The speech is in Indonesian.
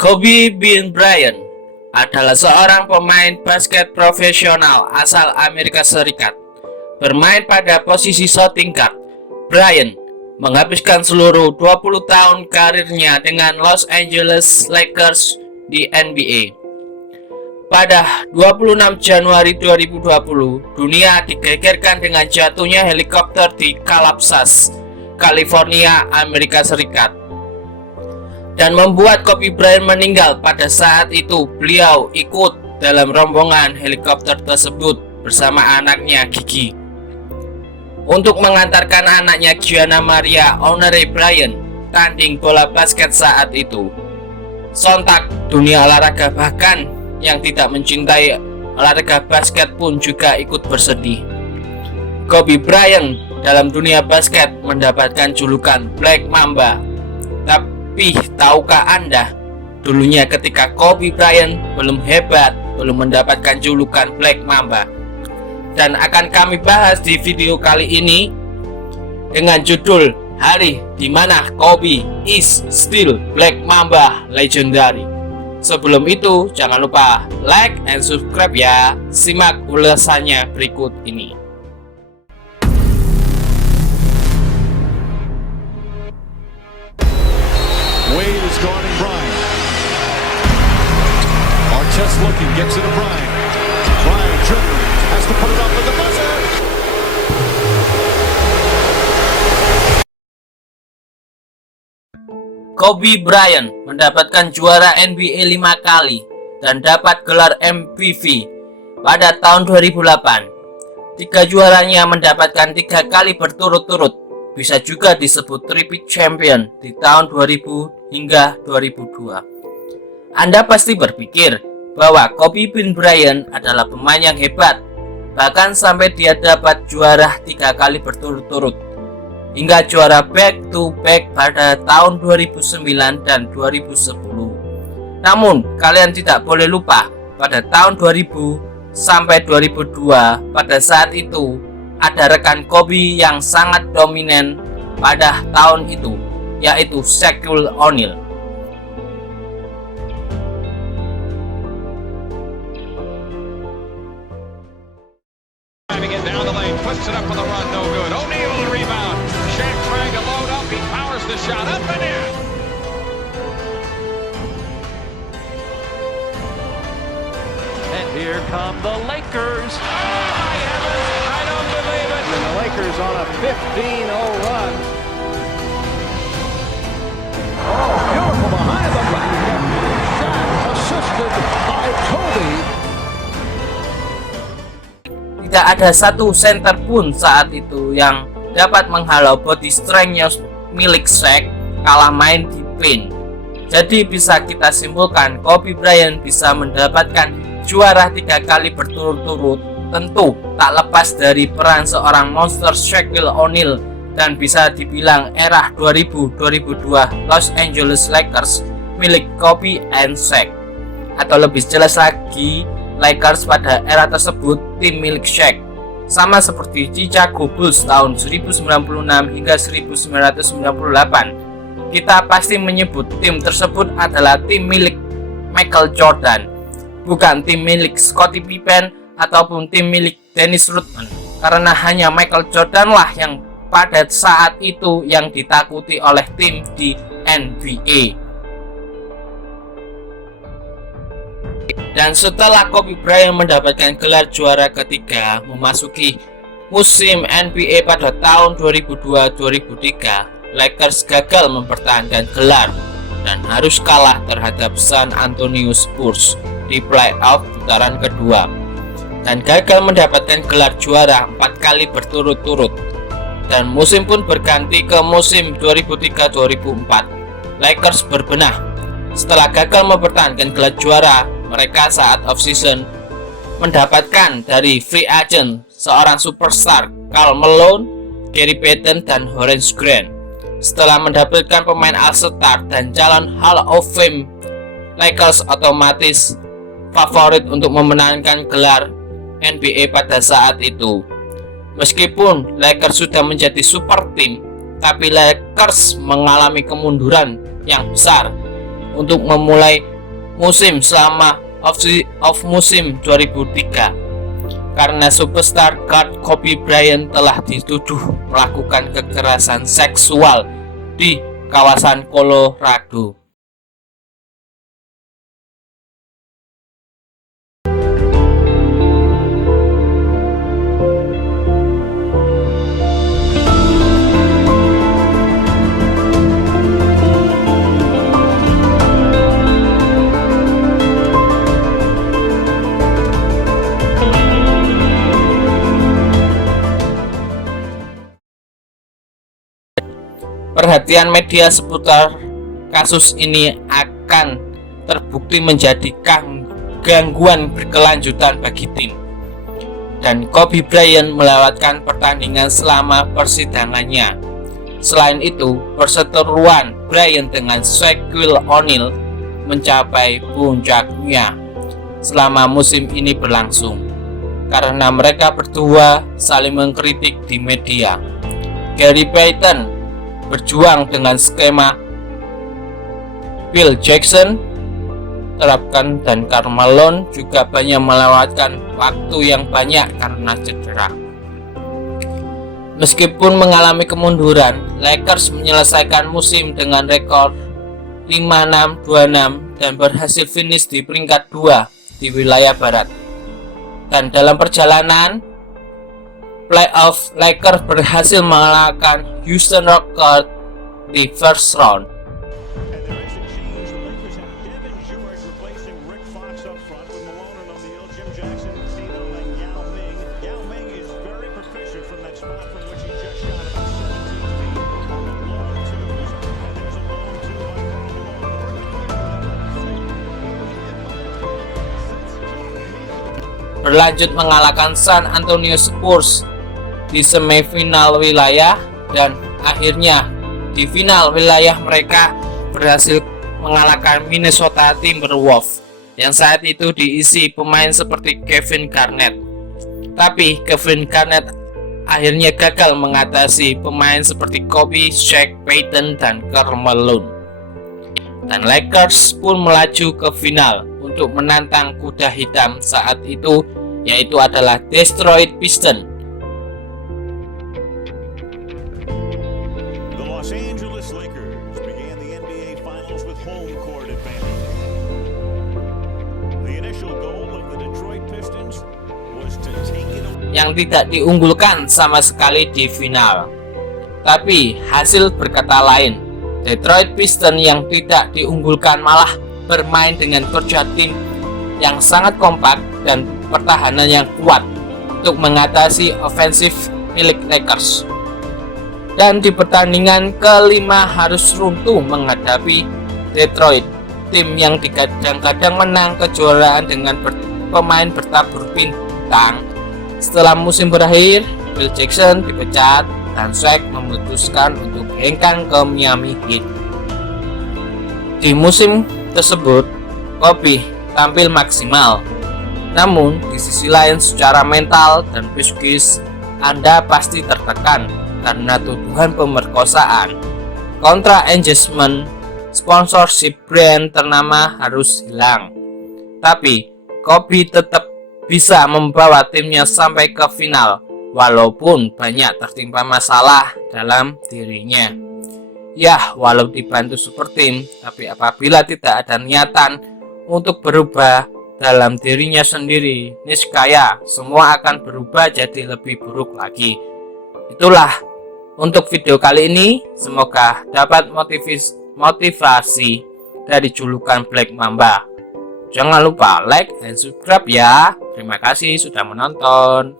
Kobe Bryant adalah seorang pemain basket profesional asal Amerika Serikat. Bermain pada posisi shooting guard, Bryant menghabiskan seluruh 20 tahun karirnya dengan Los Angeles Lakers di NBA. Pada 26 Januari 2020, dunia digegerkan dengan jatuhnya helikopter di Calabasas, California, Amerika Serikat, dan membuat Kobe Bryant meninggal. Pada saat itu, beliau ikut dalam rombongan helikopter tersebut bersama anaknya Gigi untuk mengantarkan anaknya Gianna Maria Honore Bryant tanding bola basket saat itu. Sontak dunia olahraga, bahkan yang tidak mencintai olahraga basket pun juga ikut bersedih. Kobe Bryant dalam dunia basket mendapatkan julukan Black Mamba. Tapi tahukah Anda, dulunya ketika Kobe Bryant belum hebat, belum mendapatkan julukan Black Mamba? Dan akan kami bahas di video kali ini dengan judul Hari di mana Kobe is still Black Mamba Legendary. Sebelum itu, jangan lupa like and subscribe ya. Simak ulasannya berikut ini. Wade is guarding Bryant. Artest looking, gets it to Bryant. Bryant dribbling, has to put it up with the buzzer. Kobe Bryant mendapatkan juara NBA 5 kali dan dapat gelar MVP pada tahun 2008. 3 juaranya mendapatkan 3 kali berturut-turut. Bisa juga disebut repeat champion di tahun 2000 hingga 2002. Anda pasti berpikir bahwa Kobe Bryant adalah pemain yang hebat, bahkan sampai dia dapat juara 3 kali berturut-turut, hingga juara back to back pada tahun 2009 dan 2010. Namun, kalian tidak boleh lupa pada tahun 2000 sampai 2002, pada saat itu ada rekan Kobe yang sangat dominan pada tahun itu, yaitu Shaquille O'Neal. Down the lane, puts it up with a run, no good. O'Neal the rebound. Shaq trying to load up, he powers the shot up and in. And here come the Lakers. I don't believe it. And the Lakers on a 15-0 run. Oh, beautiful behind the back. Shot assisted by Kobe. Tidak ada satu center pun saat itu yang dapat menghalau body strength-nya milik Shaq kalah main di paint. Jadi bisa kita simpulkan Kobe Bryant bisa mendapatkan juara 3 kali berturut-turut tentu tak lepas dari peran seorang monster Shaquille O'Neal, dan bisa dibilang era 2000-2002 Los Angeles Lakers milik Kobe and Shaq, atau lebih jelas lagi Lakers pada era tersebut tim milik Shaq. Sama seperti Chicago Bulls tahun 1096 hingga 1998, kita pasti menyebut tim tersebut adalah tim milik Michael Jordan, bukan tim milik Scottie Pippen ataupun tim milik Dennis Rodman, karena hanya Michael Jordan lah yang pada saat itu yang ditakuti oleh tim di NBA. Dan setelah Kobe Bryant mendapatkan gelar juara ketiga memasuki musim NBA pada tahun 2002-2003, Lakers gagal mempertahankan gelar dan harus kalah terhadap San Antonio Spurs di playoff putaran kedua, dan gagal mendapatkan gelar juara 4 kali berturut-turut. Dan musim pun berganti ke musim 2003-2004. Lakers berbenah. Setelah gagal mempertahankan gelar juara, mereka saat off-season mendapatkan dari free agent seorang superstar Karl Malone, Gary Payton, dan Horace Grant. Setelah mendapatkan pemain All-Star dan calon Hall of Fame, Lakers otomatis favorit untuk memenangkan gelar NBA pada saat itu. Meskipun Lakers sudah menjadi super team, tapi Lakers mengalami kemunduran yang besar untuk memulai musim selama off musim 2003 karena superstar guard Kobe Bryant telah dituduh melakukan kekerasan seksual di kawasan Colorado. Perhatian media seputar kasus ini akan terbukti menjadi gangguan berkelanjutan bagi tim, dan Kobe Bryant melewatkan pertandingan selama persidangannya. Selain itu, perseteruan Bryant dengan Shaquille O'Neal mencapai puncaknya selama musim ini berlangsung karena mereka berdua saling mengkritik di media. Gary Payton berjuang dengan skema Phil Jackson terapkan, dan Karl Malone juga banyak melewatkan waktu yang banyak karena cedera. Meskipun mengalami kemunduran, Lakers menyelesaikan musim dengan rekor 5-6-2-6 dan berhasil finish di peringkat 2 di wilayah barat. Dan dalam perjalanan playoff, Lakers berhasil mengalahkan Houston Rockets di first round. And there is a change. The Lakers have Devin George replacing Rick Fox up front with Malone and O'Neal, Jim Jackson, Tito, and Yao Ming. Yao Ming is very proficient from that spot from which he just shot about 17 feet. Long twos, and there's a long two by Karl Malone. Berlanjut mengalahkan San Antonio Spurs di semifinal wilayah, dan akhirnya di final wilayah mereka berhasil mengalahkan Minnesota Timberwolves yang saat itu diisi pemain seperti Kevin Garnett. Tapi Kevin Garnett akhirnya gagal mengatasi pemain seperti Kobe, Shaq, Payton, dan Karl Malone. Dan Lakers pun melaju ke final untuk menantang kuda hitam saat itu, yaitu adalah Detroit Pistons. The Los Angeles Lakers began the NBA Finals with home court advantage. The initial goal of the Detroit Pistons was to take it away. Yang tidak diunggulkan sama sekali di final. Tapi hasil berkata lain. Detroit Pistons yang tidak diunggulkan malah bermain dengan kerja tim yang sangat kompak dan pertahanan yang kuat untuk mengatasi ofensif milik Lakers. Dan di pertandingan kelima harus runtuh menghadapi Detroit, tim yang digadang-gadang menang kejuaraan dengan pemain bertabur bintang. Setelah musim berakhir, Phil Jackson dipecat dan Shaq memutuskan untuk hengkang ke Miami Heat. Di musim tersebut, Kobe tampil maksimal. Namun, di sisi lain secara mental dan psikis, Anda pasti tertekan karena tuduhan pemerkosaan, kontra engagement, sponsorship brand ternama harus hilang. Tapi, Kobe tetap bisa membawa timnya sampai ke final, walaupun banyak tertimpa masalah dalam dirinya. Ya, walau dibantu super tim, tapi apabila tidak ada niatan untuk berubah dalam dirinya sendiri, niscaya semua akan berubah jadi lebih buruk lagi. Itulah untuk video kali ini, semoga dapat motivasi dari julukan Black Mamba. Jangan lupa like dan subscribe ya. Terima kasih sudah menonton.